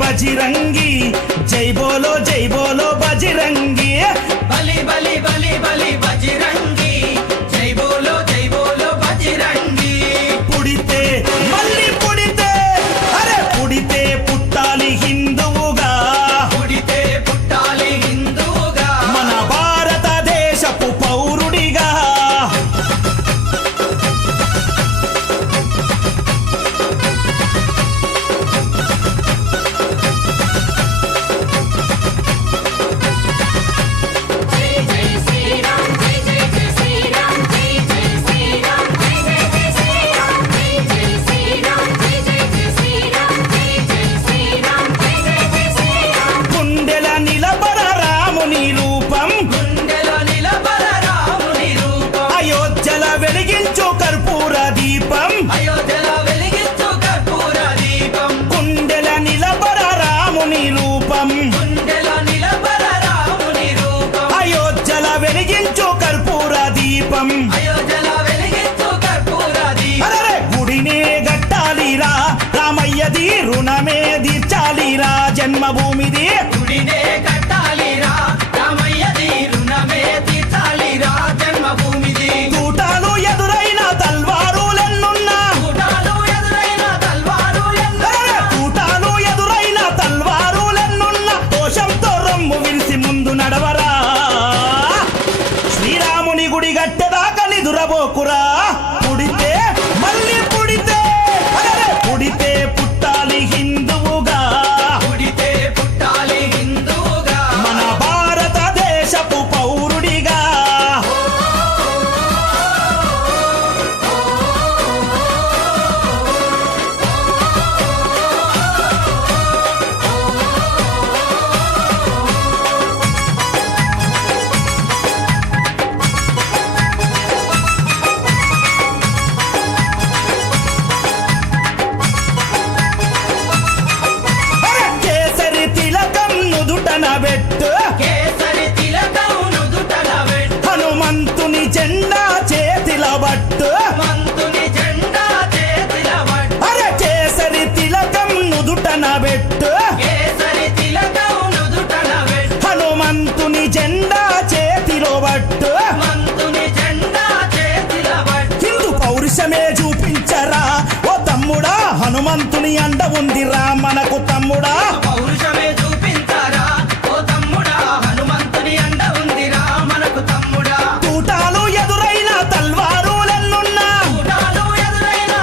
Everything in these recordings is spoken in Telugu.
బజిరంగి జై బోలో బజిరంగి బలి బలి బలి బలి బజిరంగి జై బోలో బజిరంగి పుడితే మళ్ళీ పుడితే అరే పుడితే పుట్టాలి హిందువుగా పుడితే పుట్టాలి హిందువుగా మన భారతదేశపు పౌరుడిగా వెలిగించు కర్పూర దీపం అయోధ్యలో వెలిగించు కర్పూర దీపం కుండెల నిలబర రాముని రూపం కుండెలో నిలబర రాముని రూపం అయోధ్యల వెలిగించు కర్పూర దీపం అయోధ్యలో వెలిగించు కర్పూర దీపం అరే గుడినే గట్టాలిరా రామయ్యది రుణమే తీర్చాలిరా జన్మభూమిది గుడినే కట్టాలిరా రామయ్యది రుణమే తీర్చాలిరా జన్మభూమిది తూటాలు ఎదురైన తల్వారులెన్నున్నా తూటాలు ఎదురైన తల్వారులెన్నున్నా తూటాలు ఎదురైన తల్వారులెన్నున్నా దోషంతో రొమ్ము విరిసి ముందు నడవరా శ్రీరాముని గుడి గట్టెదాకా నిదురబోకురా పుడితే మళ్ళీ పుడితే అరే పుడితే పుట్టాలి హిందువుగా పుడితే పుట్టాలి హిందువుగా మన భారతదేశపు పౌరుడిగా కేసరి తిలకం నుదుటన పెట్టు కేసరి తిలకం నుదుటన పెట్టు హనుమంతుని జెండా చేతిల బట్టు మంతుని జెండా చేతిల పట్టు అరే కేసరి తిలకం నుదుటన పెట్టు కేసరి తిలకం నుదుటన పెట్టు హనుమంతుని జెండా చేతిలో బట్టు మంతుని జెండా చేతిల పట్టు హిందూ పౌరుషమే చూపించరా ఓ తమ్ముడా హనుమంతుని అండ ఉందిరా మనకు తమ్ముడా పౌరుషమే చూపించారా ఓ తమ్ముడా హనుమంతుని అండ ఉందిరా మనకు తమ్ముడా తూటాలు ఎదురైన తల్వారులెన్నున్నా తూటాలు ఎదురైన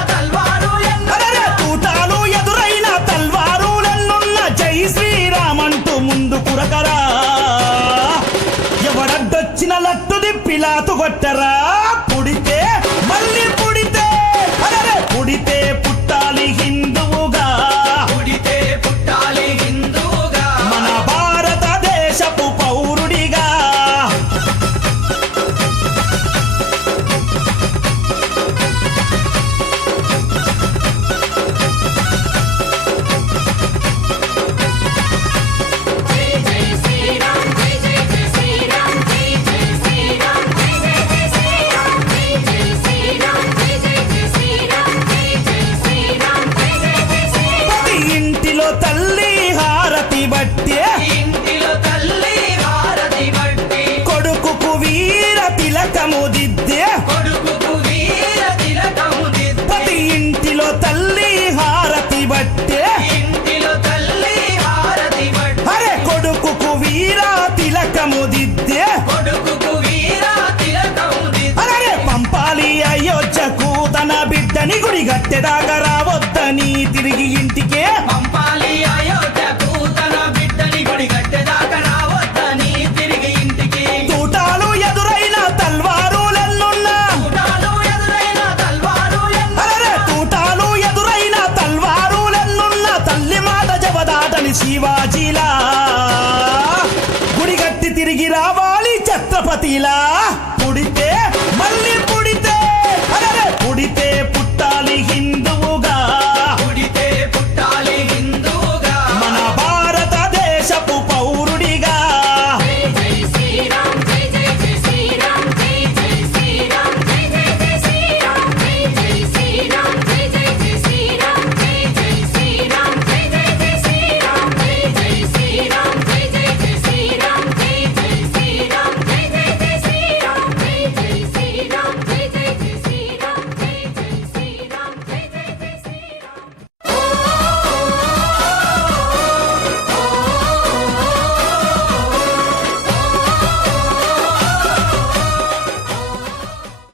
అరే తూటాలు ఎదురైన తల్వారులెన్నున్నా జై శ్రీరామంటూ ముందు కురకరా ఎవడడ్డొచ్చిన లట్టు దిప్పిలాతు కొట్టరా పుడితే మళ్ళీ పుడితే అరే పుడితే పుట్టాలి హిందువుగా పుడితే పుట్టాలి హిందువుగా మన భారతదేశపు పౌరుడిగా ప్రతి ఇంటిలో తల్లి హారతి బట్టే ఇంటిలో తల్లి హారతి బట్టి కొడుకుకు వీర తిలకము దిద్దే కొడుకుకు వీర తిలకము దిద్ది ప్రతి ఇంటిలో తల్లి హారతి బట్టే ఇంటిలో తల్లి హారతి బట్టి అరే కొడుకుకు వీర తిలకము దిద్దే కొడుకుకు వీర తిలకము దిద్ది అరే పంపాలి అయోధ్యకు తన బిడ్డని గుడి గట్టెదాకా రావద్దని తిరిగి ఇంటికే పంపాలి అయోధ్యకు తన బిడ్డని గుడి గట్టెదాకా రావద్దని తిరిగి ఇంటికి తూటాలు ఎదురైన తల్వారులెన్నున్నా తూటాలు ఎదురైన అరే తూటాలు ఎదురైన తల్వారులెన్నున్నా తల్లి మాట జవదాటని శివాజీలా గుడిగట్టి తిరిగి రావాలి ఛత్రపతిలా